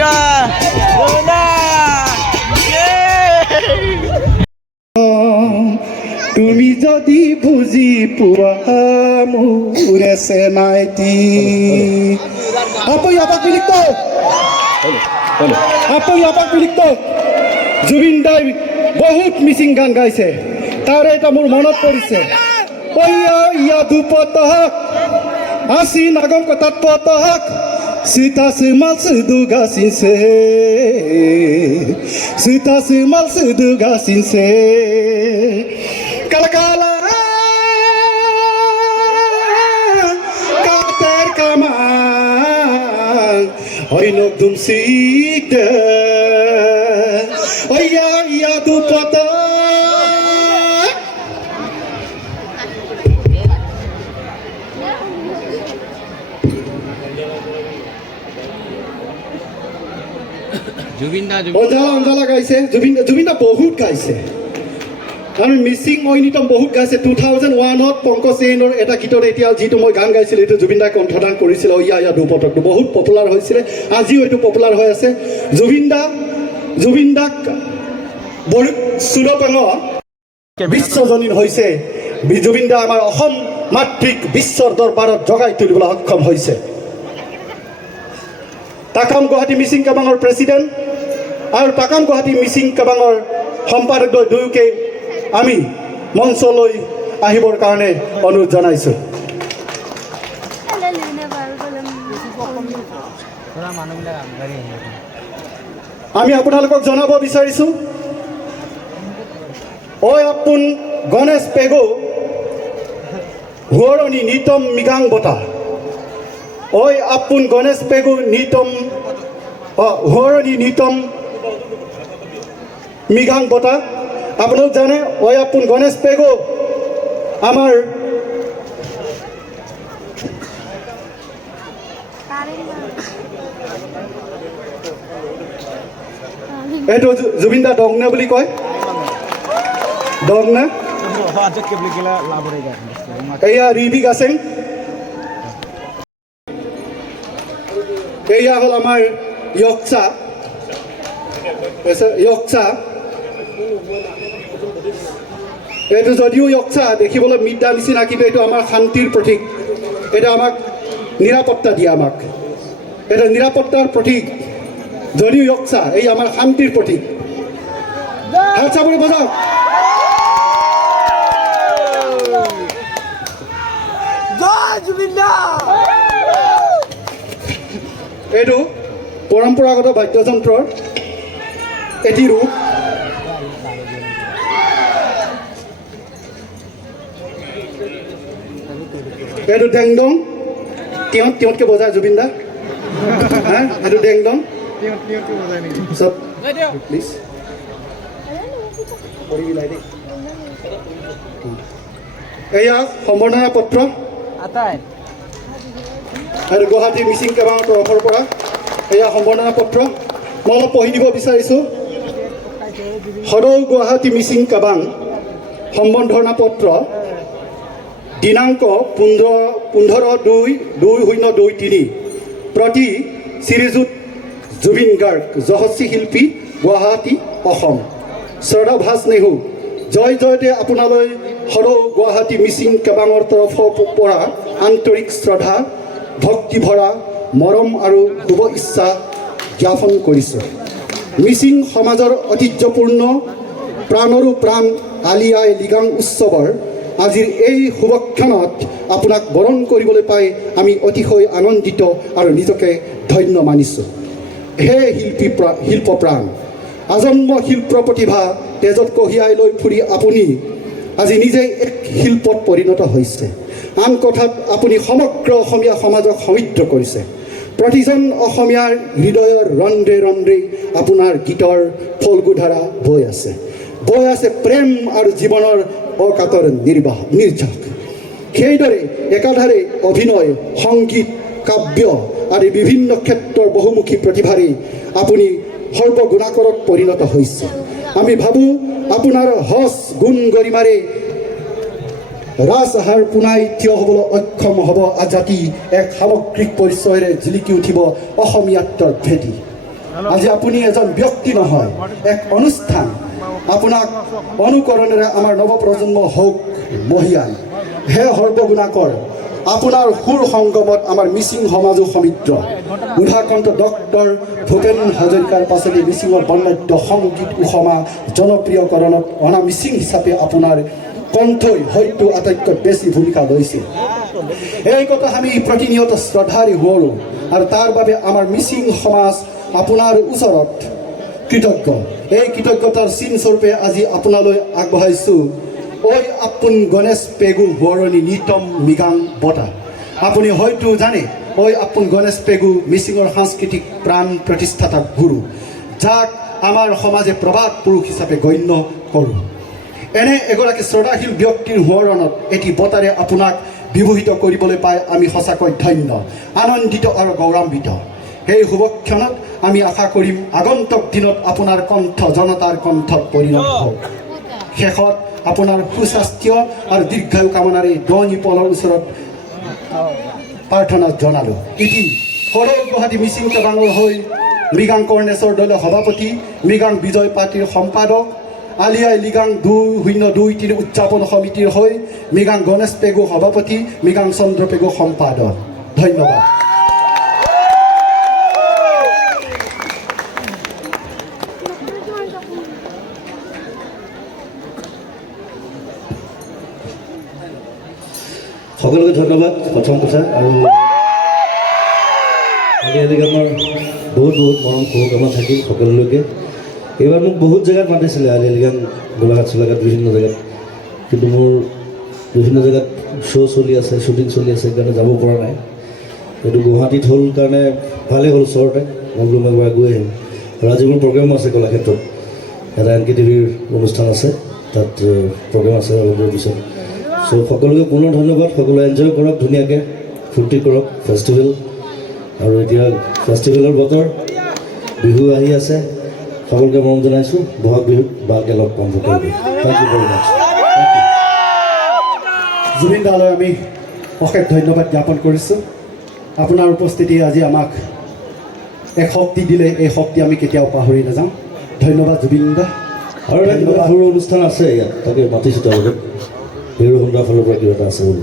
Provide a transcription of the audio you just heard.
Jubinda! Jubinda! তুমি যদি বুজি পোৱা মোৰ চেনাইটি আপক বিলিক্ত জুবিন দাই বহুত মিচিং গান গাইছে তাৰ এটা মোৰ মনত পৰিছে ইয়া দুপতক আসি নাগম কথাত পতক Sita semal seduga sinse Sita semal seduga sinse Kala kala Kater kamang Hoy nok dum sikde Hoy ya du pata অঞ্জলা গাইছে জুবিনদা বহুত গাইছে আৰু মিচিং ঐনিতম বহুত গাইছে 2001ত পংকজেনৰ এটা গীতত এতিয়া যিটো মই গান গাইছিলোঁ এইটো জুবিনদাই কণ্ঠদান কৰিছিল ইয়া দুপতকটো বহুত পপুলাৰ হৈছিলে আজিও এইটো পপুলাৰ হৈ আছে জুবিনদাক চুৰপাঙ বিশ্বজনীন হৈছে জুবিনদা আমাৰ অসম মাতৃক বিশ্বৰ দৰবাৰত জগাই তুলিবলৈ সক্ষম হৈছে তাকাম গুৱাহাটী মিচিং কাবাঙৰ প্ৰেচিডেণ্ট আৰু তাকাম গুৱাহাটী মিচিং কাবাঙৰ সম্পাদক দুয়োকে আমি মঞ্চলৈ আহিবৰ কাৰণে অনুৰোধ জনাইছোঁ আমি আপোনালোকক জনাব বিচাৰিছোঁ appun gonesh pego huoroni nitom migang bota appun gonesh pego nitom huoroni nitom migang bota আপোনালোক জানে appun gonesh pego আমাৰ এইটো জুবিনদা দংনা বুলি কয় দংনা এয়া ৰিবি গাছেং এয়া হ'ল আমাৰ য়ক্সা এইটো যদিও য়ক্সা দেখিবলৈ মিডা নিচিনা কিন্তু এইটো আমাৰ শান্তিৰ প্ৰতীক এটা আমাক নিৰাপত্তা দিয়ে আমাক এটা নিৰাপত্তাৰ প্ৰতীক যদিও য়ক্সা এই আমাৰ শান্তিৰ প্ৰতীক হাত চাপৰি বজাওক এইটো পৰম্পৰাগত বাদ্যযন্ত্ৰৰ এটি ৰূপ এইটো ডেংডং তিয়ঁতকে বজায় জুবিনদা এইটো ডেংডং চব প্লিজ এয়া সম্বৰ্ধনা পত্ৰ আৰু গুৱাহাটী মিচিং কাবাঙৰ তৰফৰ পৰা এয়া সম্বৰ্ধনা পত্ৰ মই অলপ পঢ়ি দিব বিচাৰিছোঁ সদৌ গুৱাহাটী মিচিং কাবাং সম্বৰ্ধনা পত্ৰ দিনাংক 15/2/2023 প্ৰতি শ্ৰীযুত জুবিন গাৰ্গ যশস্বী শিল্পী গুৱাহাটী অসম শ্ৰদ্ধাভাজ নেহু জয় জয়তে আপোনালৈ সদৌ গুৱাহাটী মিচিং কাবাঙৰ তৰফৰ পৰা আন্তৰিক শ্ৰদ্ধা ভক্তি ভৰা মৰম আৰু শুভ ইচ্ছা জ্ঞাপন কৰিছোঁ মিচিং সমাজৰ ঐতিহ্যপূৰ্ণ প্ৰাণৰো প্ৰাণ আলি আই লৃগাং উৎসৱৰ আজিৰ এই শুভক্ষণত আপোনাক বৰণ কৰিবলৈ পাই আমি অতিশয় আনন্দিত আৰু নিজকে ধন্য মানিছোঁ হে শিল্পপ্ৰাণ আজন্ম শিল্প প্ৰতিভা তেজত কঢ়িয়াই লৈ ফুৰি আপুনি আজি নিজেই এক শিল্পত পৰিণত হৈছে আন কথাত আপুনি সমগ্ৰ অসমীয়া সমাজক সমৃদ্ধ কৰিছে প্ৰতিজন অসমীয়াৰ হৃদয়ৰ ৰন্ধ্ৰে ৰন্ধ্ৰে আপোনাৰ গীতৰ ফলগুধাৰা বৈ আছে প্ৰেম আৰু জীৱনৰ অকাতৰ নিৰ্যাস সেইদৰে একাধাৰে অভিনয় সংগীত কাব্য আদি বিভিন্ন ক্ষেত্ৰৰ বহুমুখী প্ৰতিভাৰে আপুনি সৰ্বগুণাকৰত পৰিণত হৈছে আমি ভাবোঁ আপোনাৰ হজ গুণ গৰিমাৰে ৰাজহাৰ পুনাই থিয় হ'বলৈ অক্ষম হ'ব আজাতি এক সামগ্ৰিক পৰিচয়েৰে জিলিকি উঠিব অসমীয়াত্বৰ ভেটি আজি আপুনি এজন ব্যক্তি নহয়, এক অনুষ্ঠান। আপোনাক অনুকৰণেৰে আমাৰ নৱপ্ৰজন্ম হওক মহিয়ান। হে সৰ্বগুণাকৰ, আপোনাৰ সুৰ সংগমত আমাৰ মিচিং সমাজো সমৃদ্ধ। উদাকণ্ঠ ডক্টৰ ভূপেন হাজৰিকাৰ পাছতে মিচিঙৰ বৰ্ণাঢ্য সংগীত উসমা জনপ্ৰিয়কৰণত অনা মিচিং হিচাপে আপোনাৰ কণ্ঠই হয়তো আটাইতকৈ বেছি ভূমিকা লৈছিল। এই কথা আমি প্ৰতিনিয়ত শ্ৰদ্ধাৰে সোঁৱৰোঁ আৰু তাৰ বাবে আমাৰ মিচিং সমাজ আপোনাৰ ওচৰত কৃতজ্ঞ। এই কৃতজ্ঞতাৰ চিনস্বৰূপে আজি আপোনালৈ আগবঢ়াইছোঁ ঐ আপোন গণেশ পেগু সোঁৱৰণি নিতম মৃগাং বঁটা। আপুনি হয়তো জানে ঐ আপোন গণেশ পেগু মিচিঙৰ সাংস্কৃতিক প্ৰাণ প্ৰতিষ্ঠাতা গুৰু, যাক আমাৰ সমাজে প্ৰবাদ পুৰুষ হিচাপে গণ্য কৰোঁ। এনে এগৰাকী শ্ৰদ্ধাশীল ব্যক্তিৰ সোঁৱৰণত এটি বঁটাৰে আপোনাক বিভূষিত কৰিবলৈ পাই আমি সঁচাকৈ ধন্য, আনন্দিত আৰু গৌৰৱান্বিত। সেই শুভক্ষণত আমি আশা কৰিম আগন্তুক দিনত আপোনাৰ কণ্ঠ জনতাৰ কণ্ঠত পৰিণত হওক। শেষত আপোনাৰ সুস্বাস্থ্য আৰু দীৰ্ঘায়ু কামনাৰে দনি পলৰ ওচৰত প্ৰাৰ্থনা জনালোঁ। ইতি সদৌ গুৱাহাটী মিচিং কেবাঙৰ হৈ মৃগাং কৰ্ণেশ্বৰ দলৰ সভাপতি, মৃগাং বিজয় পাৰ্টীৰ সম্পাদক, আলিয়াই লিগাং 2023 উদযাপন সমিতিৰ হৈ মৃগাং গণেশ পেগু সভাপতি, মৃগাং চন্দ্ৰ পেগু সম্পাদক। ধন্যবাদ। সকলোকে ধন্যবাদ প্ৰথম কথা। আৰু আলি গামৰ বহুত বহুত মৰম শুভকামনা থাকিল সকলোলৈকে। এইবাৰ মোক বহুত জেগাত মাতিছিলে, আলি গান গোলাঘাট চোলাঘাট বিভিন্ন জেগাত, কিন্তু মোৰ বিভিন্ন জেগাত শ্ব' চলি আছে, শ্বুটিং চলি আছে, সেইকাৰণে যাব পৰা নাই। এইটো গুৱাহাটীত হ'ল কাৰণে ভালেই হ'ল, ওচৰতে মই বোলো মই এবাৰ গৈ আহিম। আৰু আজি মোৰ প্ৰগ্ৰেম আছে কলাক্ষেত্ৰত, এটা NKTVৰ অনুষ্ঠান আছে, তাত প্ৰগ্ৰেম আছে অলপৰ পিছত। চ' সকলোকে পুনৰ ধন্যবাদ। সকলোৱে এনজয় কৰক, ধুনীয়াকৈ ফূৰ্তি কৰক ফেষ্টিভেল। আৰু এতিয়া ফেষ্টিভেলৰ বতৰ, বিহু আহি আছে, সকলোকে মৰম জনাইছোঁ। বহাগ বিহুত ভালকৈ লগ পাম সকলোকে। থেংক ইউ ভেৰি মাছ। জুবিন দালৈ আমি অশেষ ধন্যবাদ জ্ঞাপন কৰিছোঁ। আপোনাৰ উপস্থিতি আজি আমাক এক শক্তি দিলে, এই শক্তি আমি কেতিয়াও পাহৰি নাযাওঁ। ধন্যবাদ জুবিন দা। আৰু এটা সৰু অনুষ্ঠান আছে ইয়াত, তাকে মাতিছোঁ তেওঁলোকে ভৈৰৱকুণ্ডৰ ফালৰ পৰা কিবা এটা আছে বুলি।